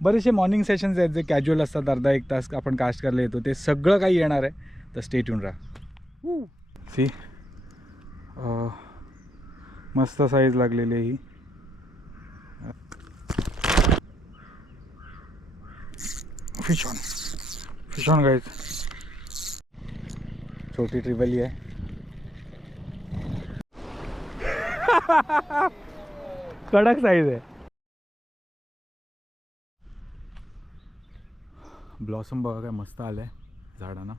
बरेचसे morning sessions आहेत जे कॅज्युअल असतात, अर्धा एक तास आपण कास्ट करायला येतो, ते सगळं काही येणार आहे. तर स्टे ट्यून राहा. सी मस्त साईज लागलेली आहे ही. Fish on guys. छोटी ट्रिबली आहे. कडक साईज आहे. ब्लॉसम बघा काय मस्त आलं आहे झाडांना.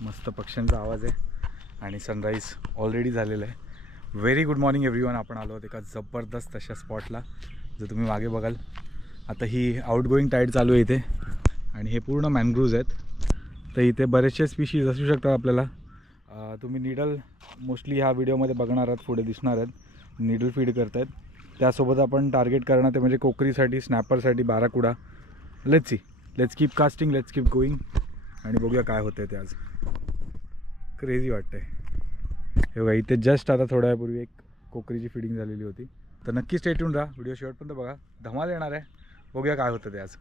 मस्त पक्ष्यांचा आवाज आहे आणि सनराईज ऑलरेडी झालेलं आहे. Very good morning everyone. आपण आलो आहोत एका जबरदस्त अशा स्पॉटला, जर तुम्ही मागे बघाल. आता ही आउटगोईंग टाईड चालू आहे इथे आणि हे पूर्ण मॅनग्रूव्ज आहेत. तर इथे बरेचसे स्पीशीज असू शकतात आपल्याला. तुम्ही निडल मोस्टली ह्या व्हिडिओमध्ये बघणार आहात, पुढे दिसणार आहेत निडल फीड करत आहेत. त्यासोबत आपण टार्गेट करणं ते म्हणजे कोकरीसाठी, स्नॅपरसाठी barracuda. Let's keep casting, let's keep going आणि बघूया काय होतं ते. आज क्रेझी वाटतं आहे. हे बघा इथे जस्ट आता थोड्या वेळापूर्वी एक कोकरीची फिडिंग झालेली होती. तर नक्की स्टे ट्यून राहा, व्हिडिओ शेवटपर्यंत बघा, धमाल येणार आहे. बघूया काय होतं ते आज.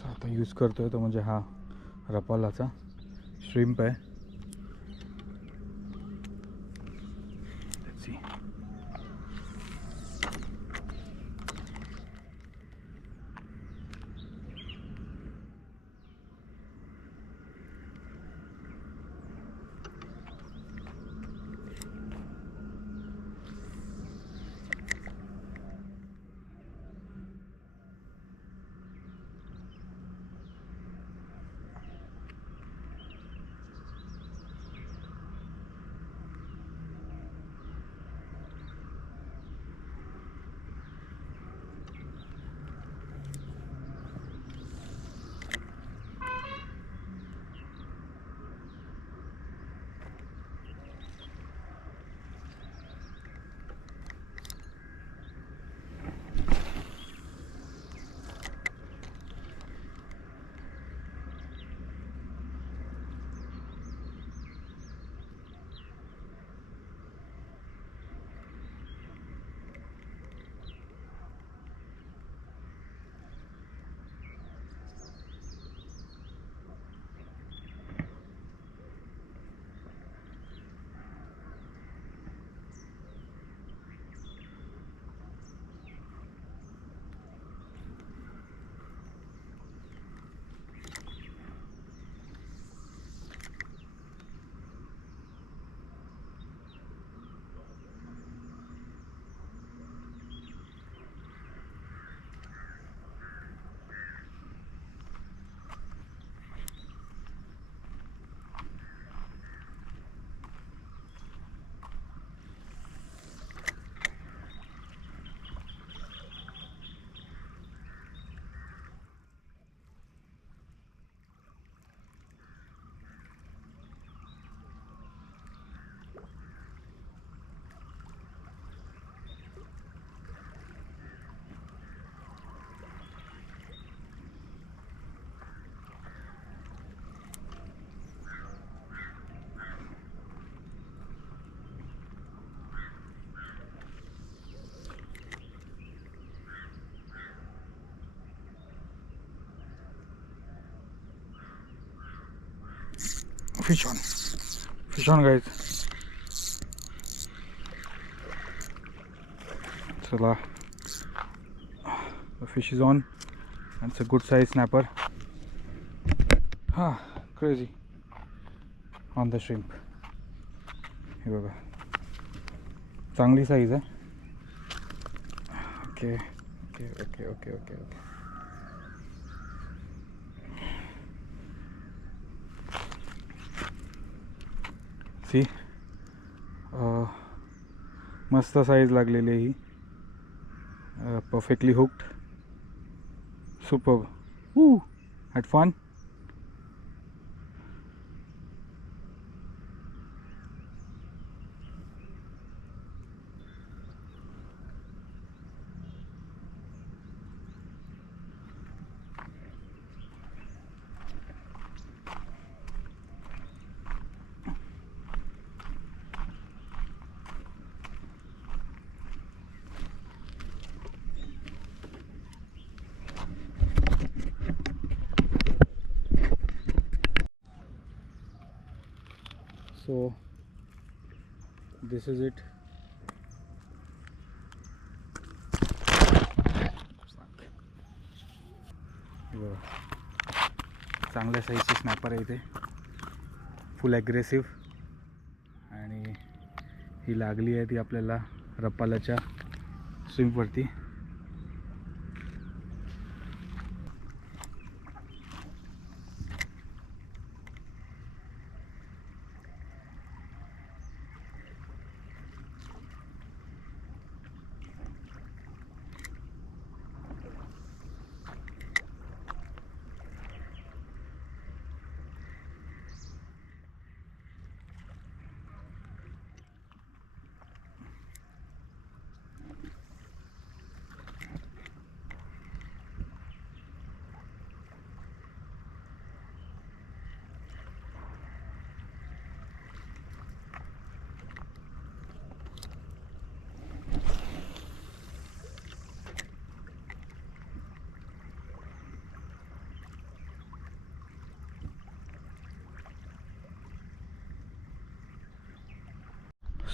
आता यूज करतोय तो म्हणजे हा रपालाचा श्रिम्प आहे. Fish on guys. Chala, the fish is on and it's a good size snapper. Crazy on the shrimp. हे बघा चांगली साईज आहे. Okay okay okay okay okay okay. See मस्त साईज लागलेली ही, perfectly hooked. Super. Had fun. So this is it. चांगल्या साईजची snapper आहे इथे, फुल ॲग्रेसिव्ह. आणि ही लागली आहे ती आपल्याला रपालाच्या स्विंगवरती.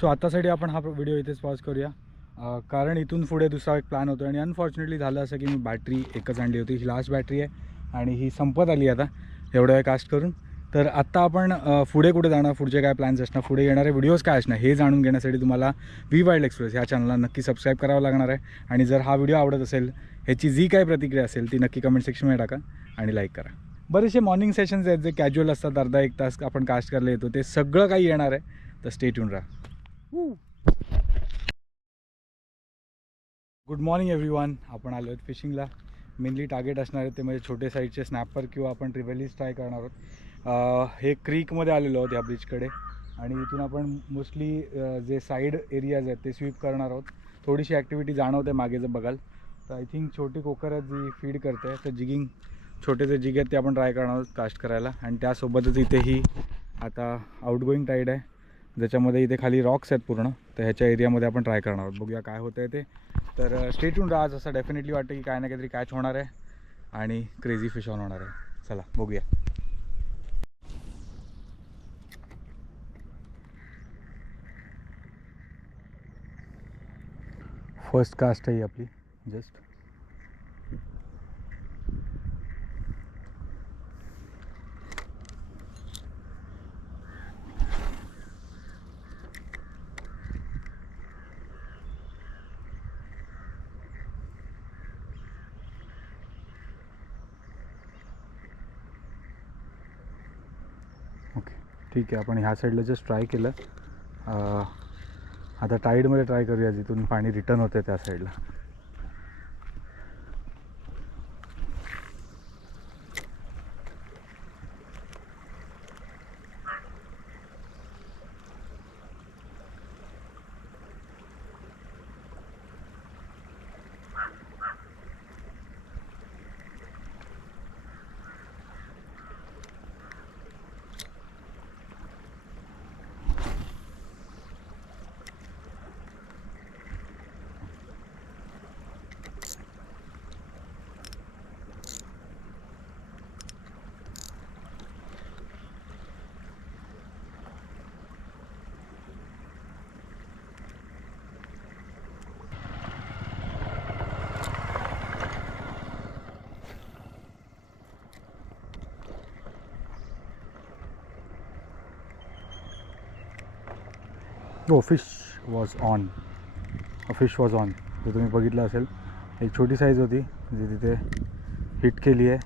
सो आतासाठी आपण हा व्हिडिओ इथेच पॉज करूया, कारण इथून पुढे दुसरा एक प्लॅन होतो. आणि अनफॉर्च्युनेटली झालं असं की मी बॅटरी एकच आणली होती, ही लास्ट बॅटरी आहे आणि ही संपत आली आता एवढं वेळ कास्ट करून. तर आत्ता आपण पुढे कुठे जाणार, पुढचे काय प्लॅन्स असणार, पुढे येणारे व्हिडिओज काय असणार हे जाणून घेण्यासाठी तुम्हाला वी वाईल्ड एक्सप्रेस ह्या चॅनलला नक्की सबस्क्राईब करावं लागणार आहे. आणि जर हा व्हिडिओ आवडत असेल, ह्याची जी काही प्रतिक्रिया असेल ती नक्की कमेंट सेक्शनमध्ये टाका आणि लाईक करा. बरेचसे मॉर्निंग सेशन्स आहेत जे कॅज्युअल असतात, अर्धा एक तास आपण कास्ट करायला येतो, ते सगळं काही येणार आहे. तर स्टे ट्यून राहा. Good morning everyone. आपण आलो आहेत फिशिंगला. मेनली टार्गेट असणार आहे ते म्हणजे छोटे साईजचे स्नॅपर किंवा आपण ट्रिबेलीज ट्राय करणार आहोत. हे क्रीकमध्ये आलेलो आहोत या ब्रिजकडे आणि इथून आपण मोस्टली जे साईड एरियाज आहेत ते स्वीप करणार आहोत. थोडीशी ॲक्टिव्हिटी जाणवते मागे जर बघाल तर. आय थिंक छोटी कोकर आहेत जी फीड करते, तर जिगिंग छोटे जे जिग आहेत ते आपण ट्राय करणार आहोत कास्ट करायला. आणि त्यासोबतच इथेही आता आउटगोईंग टाईड आहे ज्याच्यामध्ये इथे खाली रॉक्स आहेत पूर्ण, तर ह्याच्या एरियामध्ये आपण ट्राय करणार आहोत. बघूया काय होतं आहे ते. तर स्टे ट्यून राहा. असं डेफिनेटली वाटतं की काय ना काहीतरी कॅच होणार आहे आणि क्रेझी फिश ऑन होणार आहे. चला बघूया. फर्स्ट कास्ट आहे आपली जस्ट. ओके ठीक आहे, आपण ह्या साईडला जस्ट ट्राय केलं. आता टाईडमध्ये ट्राय करूया जिथून पाणी रिटर्न होतं त्या साईडला. हो, fish was on. Fish was on जे तुम्ही बघितलं असेल. एक छोटी साईज होती जी तिथे हिट केली आहे.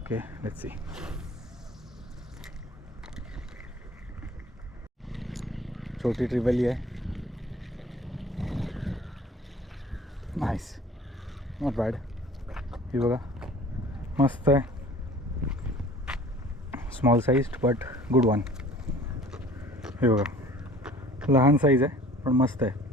Okay let's see. छोटी ट्रिबेली आहे नाईस, नॉट बॅड. ही बघा मस्त आहे, small size but good one. हे बघा लहान साईज आहे पण मस्त आहे.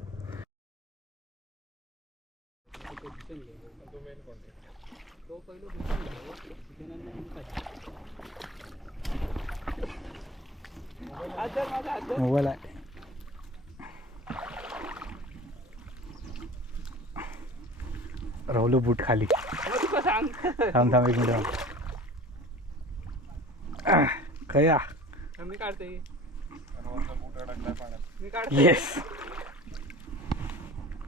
मोबाईल आहे. राहुल बूट खाली. थांब थांब एक मिनिट. खया मी काढते. येस.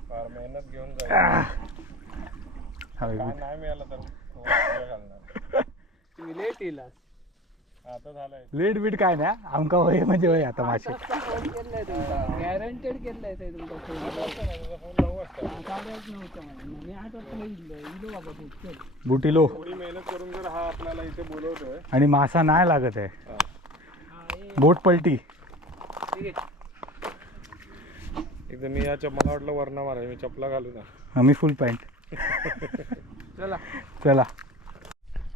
फार मेहनत घेऊन जाईल. नाही मिळालं तर लेट येईल. आता झालंय. लेट बीट काय ना आमका होय म्हणजे होय. आता मासे गॅरंटेड केलंय ते तुमचा बुटीलो. थोडी मेहनत करून जर हा आपल्याला इथे बोलवतोय आणि मासा नाही लागत आहे. बोट पलटी. एकदम मी मला वाटलं वरना मारा, मी चपला घालू ना. आम्ही फुल पॅन्ट. चला चला.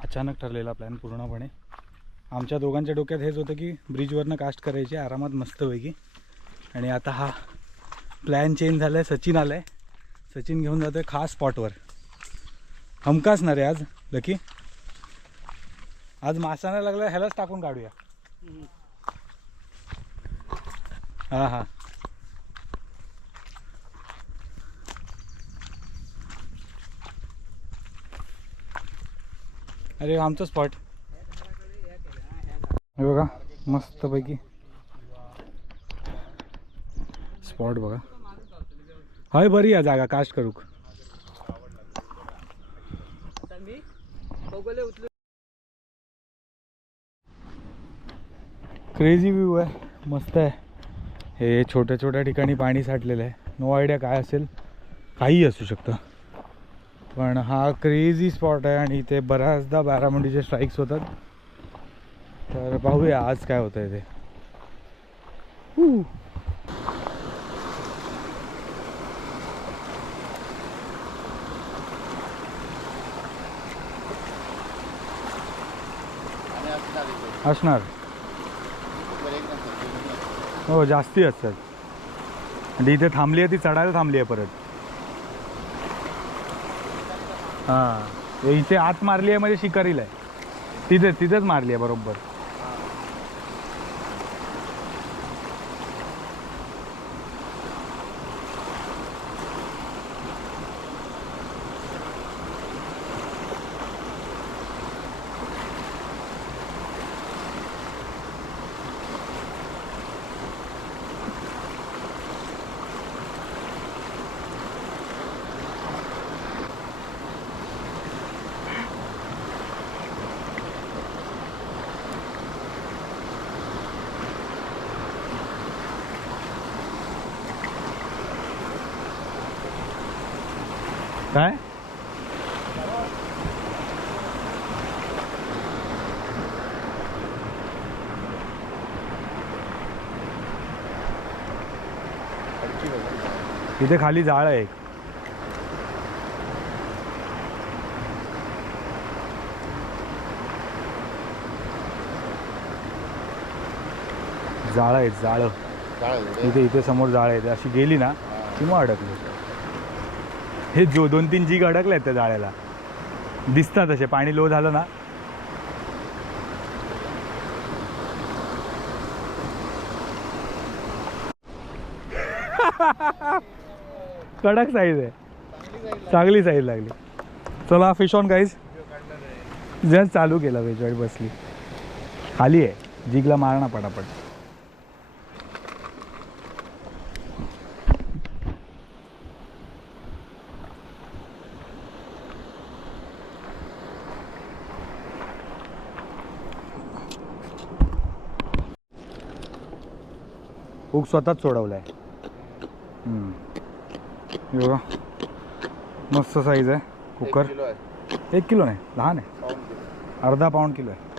अचानक ठरलेला प्लॅन पूर्णपणे. आमच्या दोघांच्या डोक्यात हेच होतं की ब्रिजवरनं कास्ट करायचे आरामात मस्तपैकी. आणि आता हा प्लॅन चेंज झाला आहे. सचिन आला आहे. सचिन घेऊन जातो आहे खास स्पॉटवर. हमकाच ना रे आज लकी. आज मासा नाही लागला ह्यालाच टाकून काढूया. हां हां. अरे आमचं स्पॉट हे बघा मस्तपैकी स्पॉट बघा. हाय बरी आहे जागा कास्ट करूक. क्रेझी व्ह्यू आहे, मस्त आहे. हे छोट्या छोट्या ठिकाणी पाणी साठलेलं आहे. नो आयडिया काय असेल, काहीही असू शकतं. पण हा क्रेझी स्पॉट आहे आणि इथे बऱ्याचदा बारामुंडीचे स्ट्राईक्स होतात. तर पाहूया आज काय होतं आहे ते. असणार हो, जास्ती असतात. आणि इथे थांबली आहे ती चढायला थांबली आहे परत. हां इथे आत मारली आहे म्हणजे शिकारीला आहे. तिथेच मारली आहे बरोबर. काय इथे खाली जाळ आहे एक. जाळ आहे जाळ. इथे समोर जाळ आहे. अशी गेली ना की मग अडकली. हे 2-3 जीग अडकले आहेत त्या जाळ्याला. दिसतात असे पाणी लो झालं ना. कडक साईज आहे, चांगली साईज लागली. चला फिश ऑन गाईज. जस्ट चालू केला वेजवाडी बसली. खाली आहे, जिगला मारणा पटापट. हुक स्वतःच सोडवलाय. बघा मस्त साईज आहे. कुकर 1 किलो नाही, लहान आहे. अर्धा पाऊण किलो आहे.